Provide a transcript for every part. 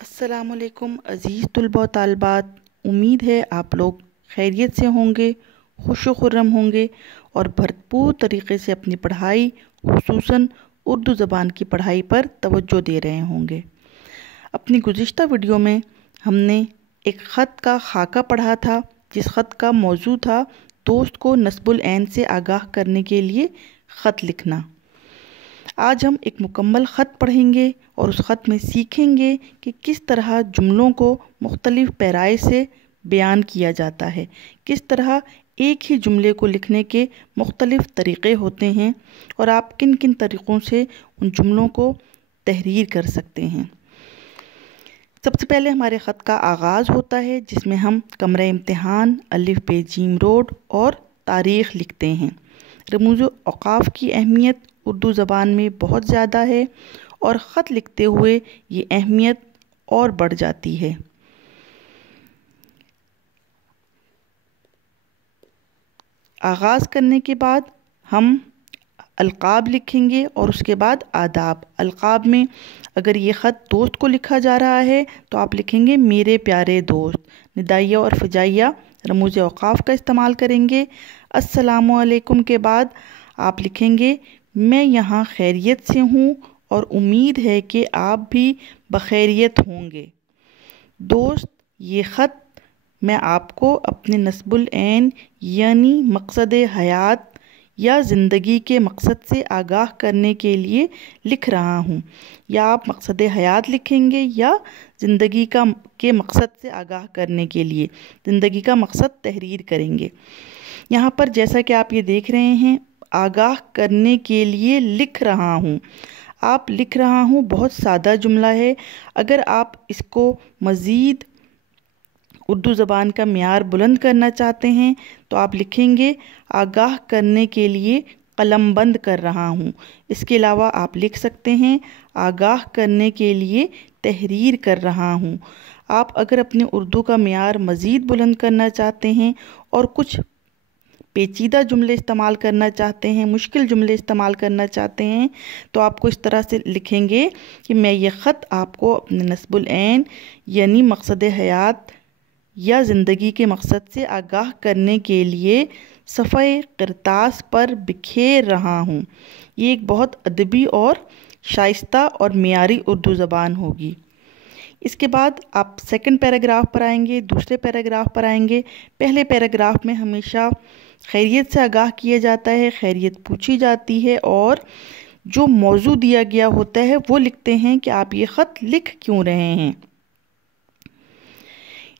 السلام علیکم عزیز طلباء و طالبات، امید ہے آپ لوگ خیریت سے ہوں گے، خوش و خرم ہوں گے اور بھرپور طریقے سے اپنی پڑھائی خصوصاً اردو زبان کی پڑھائی پر توجہ دے رہے ہوں گے۔ اپنی گزشتہ ویڈیو میں ہم نے ایک خط کا خاکہ پڑھا تھا، جس خط کا موضوع تھا دوست کو نصب العین سے آگاہ کرنے کے لیے خط لکھنا۔ آج ہم ایک مکمل خط پڑھیں گے اور اس خط میں سیکھیں گے کہ کس طرح جملوں کو مختلف پیرائے سے بیان کیا جاتا ہے، کس طرح ایک ہی جملے کو لکھنے کے مختلف طریقے ہوتے ہیں اور آپ کن کن طریقوں سے ان جملوں کو تحریر کر سکتے ہیں۔ سب سے پہلے ہمارے خط کا آغاز ہوتا ہے، جس میں ہم کمرہ امتحان، الف ب ج روڈ اور تاریخ لکھتے ہیں۔ رموز اوقاف کی اہمیت اردو زبان میں بہت زیادہ ہے اور خط لکھتے ہوئے یہ اہمیت اور بڑھ جاتی ہے۔ آغاز کرنے کے بعد ہم القاب لکھیں گے اور اس کے بعد آداب۔ القاب میں اگر یہ خط دوست کو لکھا جا رہا ہے تو آپ لکھیں گے میرے پیارے دوست۔ ندائیہ اور فجائیہ رموز اوقاف کا استعمال کریں گے۔ السلام علیکم کے بعد آپ لکھیں گے میں یہاں خیریت سے ہوں اور امید ہے کہ آپ بھی بخیریت ہوں گے۔ دوست، یہ خط میں آپ کو اپنے نصب العین یعنی مقصد حیات یا زندگی کے مقصد سے آگاہ کرنے کے لیے لکھ رہا ہوں۔ یا آپ مقصد حیات لکھیں گے یا زندگی کے مقصد سے آگاہ کرنے کے لیے زندگی کا مقصد تحریر کریں گے۔ یہاں پر جیسا کہ آپ یہ دیکھ رہے ہیں، آگاہ کرنے کے لیے لکھ رہا ہوں۔ آپ لکھ رہا ہوں بہت سادہ جملہ ہے۔ اگر آپ اس کو مزید اردو زبان کا معیار بلند کرنا چاہتے ہیں تو آپ لکھیں گے آگاہ کرنے کے لیے قلم بند کر رہا ہوں۔ اس کے علاوہ آپ لکھ سکتے ہیں آگاہ کرنے کے لیے تحریر کر رہا ہوں۔ آپ اگر اپنے اردو کا معیار مزید بلند کرنا چاہتے ہیں اور کچھ پیچیدہ جملے استعمال کرنا چاہتے ہیں، مشکل جملے استعمال کرنا چاہتے ہیں، تو آپ کو اس طرح سے لکھیں گے کہ میں یہ خط آپ کو اپنے نصب العین یعنی مقصد حیات یا زندگی کے مقصد سے آگاہ کرنے کے لیے صفحہ کرتاس پر بکھیر رہا ہوں۔ یہ ایک بہت ادبی اور شائستہ اور معیاری اردو زبان ہوگی۔ اس کے بعد آپ سیکنڈ پیراگراف پر آئیں گے، دوسرے پیراگراف پر آئیں گے۔ پہلے پیراگراف میں ہمیشہ خیریت سے آگاہ کیا جاتا ہے، خیریت پوچھی جاتی ہے اور جو موضوع دیا گیا ہوتا ہے وہ لکھتے ہیں کہ آپ یہ خط لکھ کیوں رہے ہیں۔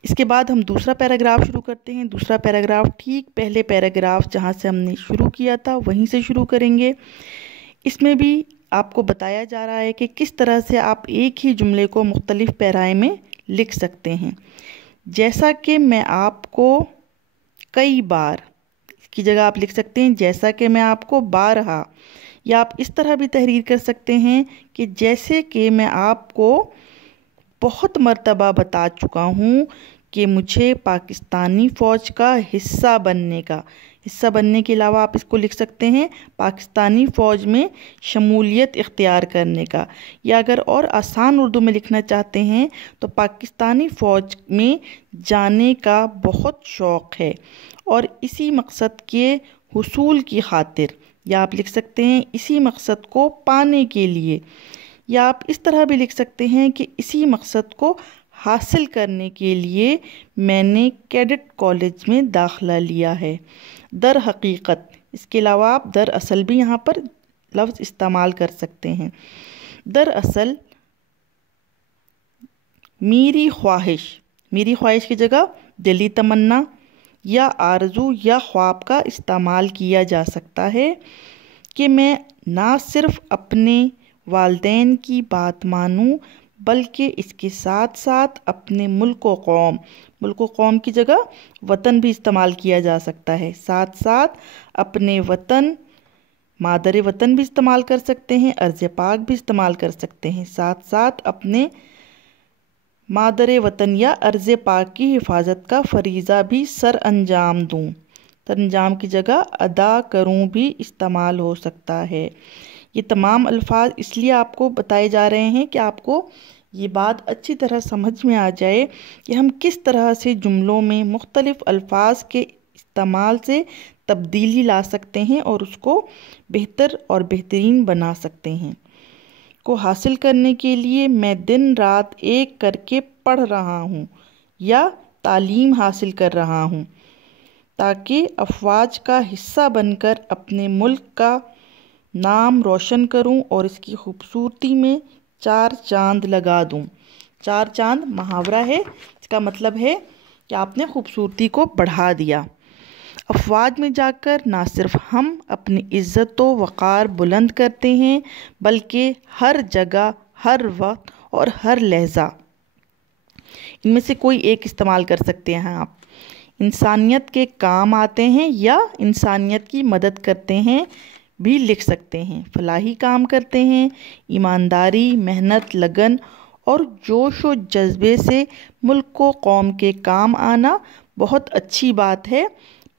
اس کے بعد ہم دوسرا پیراگراف شروع کرتے ہیں۔ دوسرا پیراگراف ٹھیک پہلے پیراگراف جہاں سے ہم نے شروع کیا تھا وہیں سے شروع کریں گے۔ اس میں بھی آپ کو بتایا جا رہا ہے کہ کس طرح سے آپ ایک ہی جملے کو مختلف پیرائے میں لکھ سکتے ہیں۔ جیسا کہ میں آپ کو کئی بار، اس کی جگہ آپ لکھ سکتے ہیں جیسا کہ میں آپ کو بارہا، یا آپ اس طرح بھی تحریر کر سکتے ہیں کہ جیسے کہ میں آپ کو بہت مرتبہ بتا چکا ہوں کہ مجھے پاکستانی فوج کا حصہ بننے کے علاوہ آپ اس کو لکھ سکتے ہیں پاکستانی فوج میں شمولیت اختیار کرنے کا، یا اگر اور آسان اردو میں لکھنا چاہتے ہیں تو پاکستانی فوج میں جانے کا بہت شوق ہے اور اسی مقصد کے حصول کی خاطر، یا آپ لکھ سکتے ہیں اسی مقصد کو پانے کے لیے، یا آپ اس طرح بھی لکھ سکتے ہیں کہ اسی مقصد کو حاصل کرنے کے لیے میں نے کیڈٹ کالج میں داخلہ لیا ہے۔ در حقیقت، اس کے علاوہ آپ دراصل بھی یہاں پر لفظ استعمال کر سکتے ہیں۔ دراصل میری خواہش کی جگہ دلی تمنا یا آرزو یا خواب کا استعمال کیا جا سکتا ہے کہ میں نہ صرف اپنے والدین کی بات مانوں بلکہ اس کے ساتھ ساتھ اپنے ملک و قوم کی جگہ وطن بھی استعمال کیا جا سکتا ہے، ساتھ ساتھ اپنے وطن، مادر وطن بھی استعمال کر سکتے ہیں، ارض پاک بھی استعمال کر سکتے ہیں، ساتھ ساتھ اپنے مادر وطن یا ارض پاک کی حفاظت کا فریضہ بھی سر انجام دوں۔ سر انجام کی جگہ ادا کروں بھی استعمال ہو سکتا ہے۔ یہ تمام الفاظ اس لیے آپ کو بتائے جا رہے ہیں کہ آپ کو یہ بات اچھی طرح سمجھ میں آ جائے کہ ہم کس طرح سے جملوں میں مختلف الفاظ کے استعمال سے تبدیلی لا سکتے ہیں اور اس کو بہتر اور بہترین بنا سکتے ہیں۔ کو حاصل کرنے کے لیے میں دن رات ایک کر کے پڑھ رہا ہوں یا تعلیم حاصل کر رہا ہوں تاکہ افواج کا حصہ بن کر اپنے ملک کا نام روشن کروں اور اس کی خوبصورتی میں 4 چاند لگا دوں۔ 4 چاند محاورہ ہے، اس کا مطلب ہے کہ آپ نے خوبصورتی کو بڑھا دیا۔ افواج میں جا کر نہ صرف ہم اپنی عزت و وقار بلند کرتے ہیں بلکہ ہر جگہ، ہر وقت اور ہر لحظہ ان میں سے کوئی ایک استعمال کر سکتے ہیں آپ۔ انسانیت کے کام آتے ہیں یا انسانیت کی مدد کرتے ہیں بھی لکھ سکتے ہیں۔ فلاحی کام کرتے ہیں، ایمانداری، محنت، لگن اور جوش و جذبے سے ملک و قوم کے کام آنا بہت اچھی بات ہے،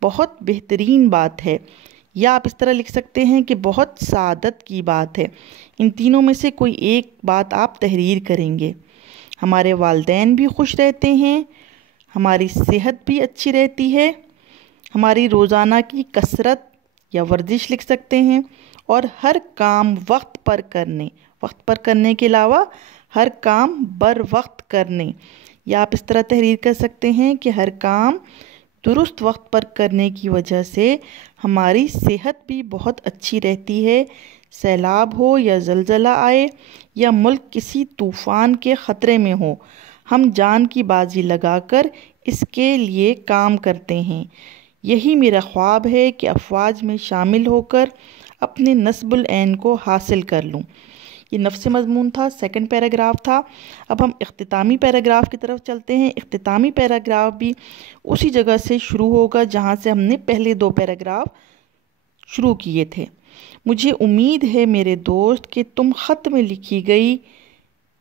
بہت بہترین بات ہے۔ یا آپ اس طرح لکھ سکتے ہیں کہ بہت سعادت کی بات ہے۔ ان تینوں میں سے کوئی ایک بات آپ تحریر کریں گے۔ ہمارے والدین بھی خوش رہتے ہیں، ہماری صحت بھی اچھی رہتی ہے، ہماری روزانہ کی کثرت یا ورزش لکھ سکتے ہیں، اور ہر کام وقت پر کرنے کے علاوہ ہر کام بر وقت کرنے۔ یا آپ اس طرح تحریر کر سکتے ہیں کہ ہر کام درست وقت پر کرنے کی وجہ سے ہماری صحت بھی بہت اچھی رہتی ہے۔ سیلاب ہو یا زلزلہ آئے یا ملک کسی طوفان کے خطرے میں ہو، ہم جان کی بازی لگا کر اس کے لیے کام کرتے ہیں۔ یہی میرا خواب ہے کہ افواج میں شامل ہو کر اپنے نصب العین کو حاصل کر لوں۔ یہ نفس مضمون تھا، سیکنڈ پیراگراف تھا۔ اب ہم اختتامی پیراگراف کی طرف چلتے ہیں۔ اختتامی پیراگراف بھی اسی جگہ سے شروع ہوگا جہاں سے ہم نے پہلے 2 پیراگراف شروع کیے تھے۔ مجھے امید ہے میرے دوست کہ تم خط میں لکھی گئی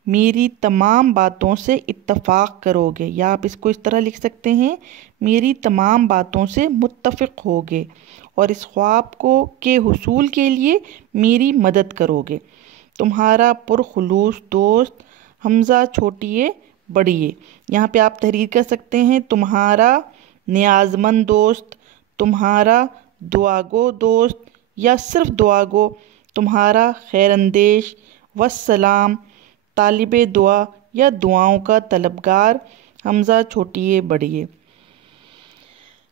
میری تمام باتوں سے اتفاق کرو گے، یا آپ اس کو اس طرح لکھ سکتے ہیں، میری تمام باتوں سے متفق ہوگے اور اس خواب کے حصول کے لیے میری مدد کرو گے۔ تمہارا پرخلوص دوست حمزہ چھوٹیے بڑیے۔ یہاں پہ آپ تحریر کر سکتے ہیں تمہارا نیازمند دوست، تمہارا دعاگو دوست، یا صرف دعاگو، تمہارا خیر اندیش، والسلام، طالب دعا یا دعاؤں کا طلبگار حمزہ چھوٹیے بڑیے۔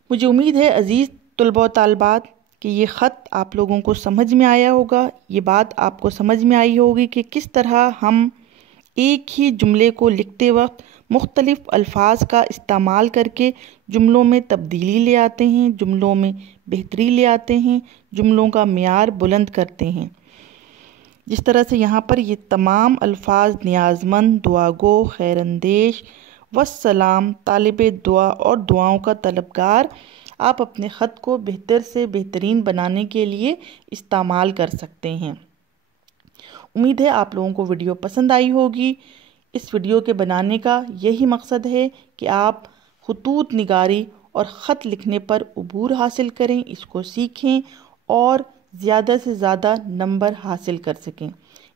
مجھے امید ہے عزیز طلباء و طالبات کہ یہ خط آپ لوگوں کو سمجھ میں آیا ہوگا۔ یہ بات آپ کو سمجھ میں آئی ہوگی کہ کس طرح ہم ایک ہی جملے کو لکھتے وقت مختلف الفاظ کا استعمال کر کے جملوں میں تبدیلی لے آتے ہیں، جملوں میں بہتری لے آتے ہیں، جملوں کا معیار بلند کرتے ہیں۔ جس طرح سے یہاں پر یہ تمام الفاظ نیازمند، دعاگو، خیر اندیش، والسلام، طالب دعا اور دعاؤں کا طلبگار آپ اپنے خط کو بہتر سے بہترین بنانے کے لیے استعمال کر سکتے ہیں۔ امید ہے آپ لوگوں کو ویڈیو پسند آئی ہوگی۔ اس ویڈیو کے بنانے کا یہی مقصد ہے کہ آپ خطوط نگاری اور خط لکھنے پر عبور حاصل کریں، اس کو سیکھیں اور زیادہ سے زیادہ نمبر حاصل کر سکیں۔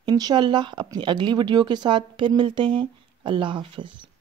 انشاءاللہ اپنی اگلی ویڈیو کے ساتھ پھر ملتے ہیں۔ اللہ حافظ۔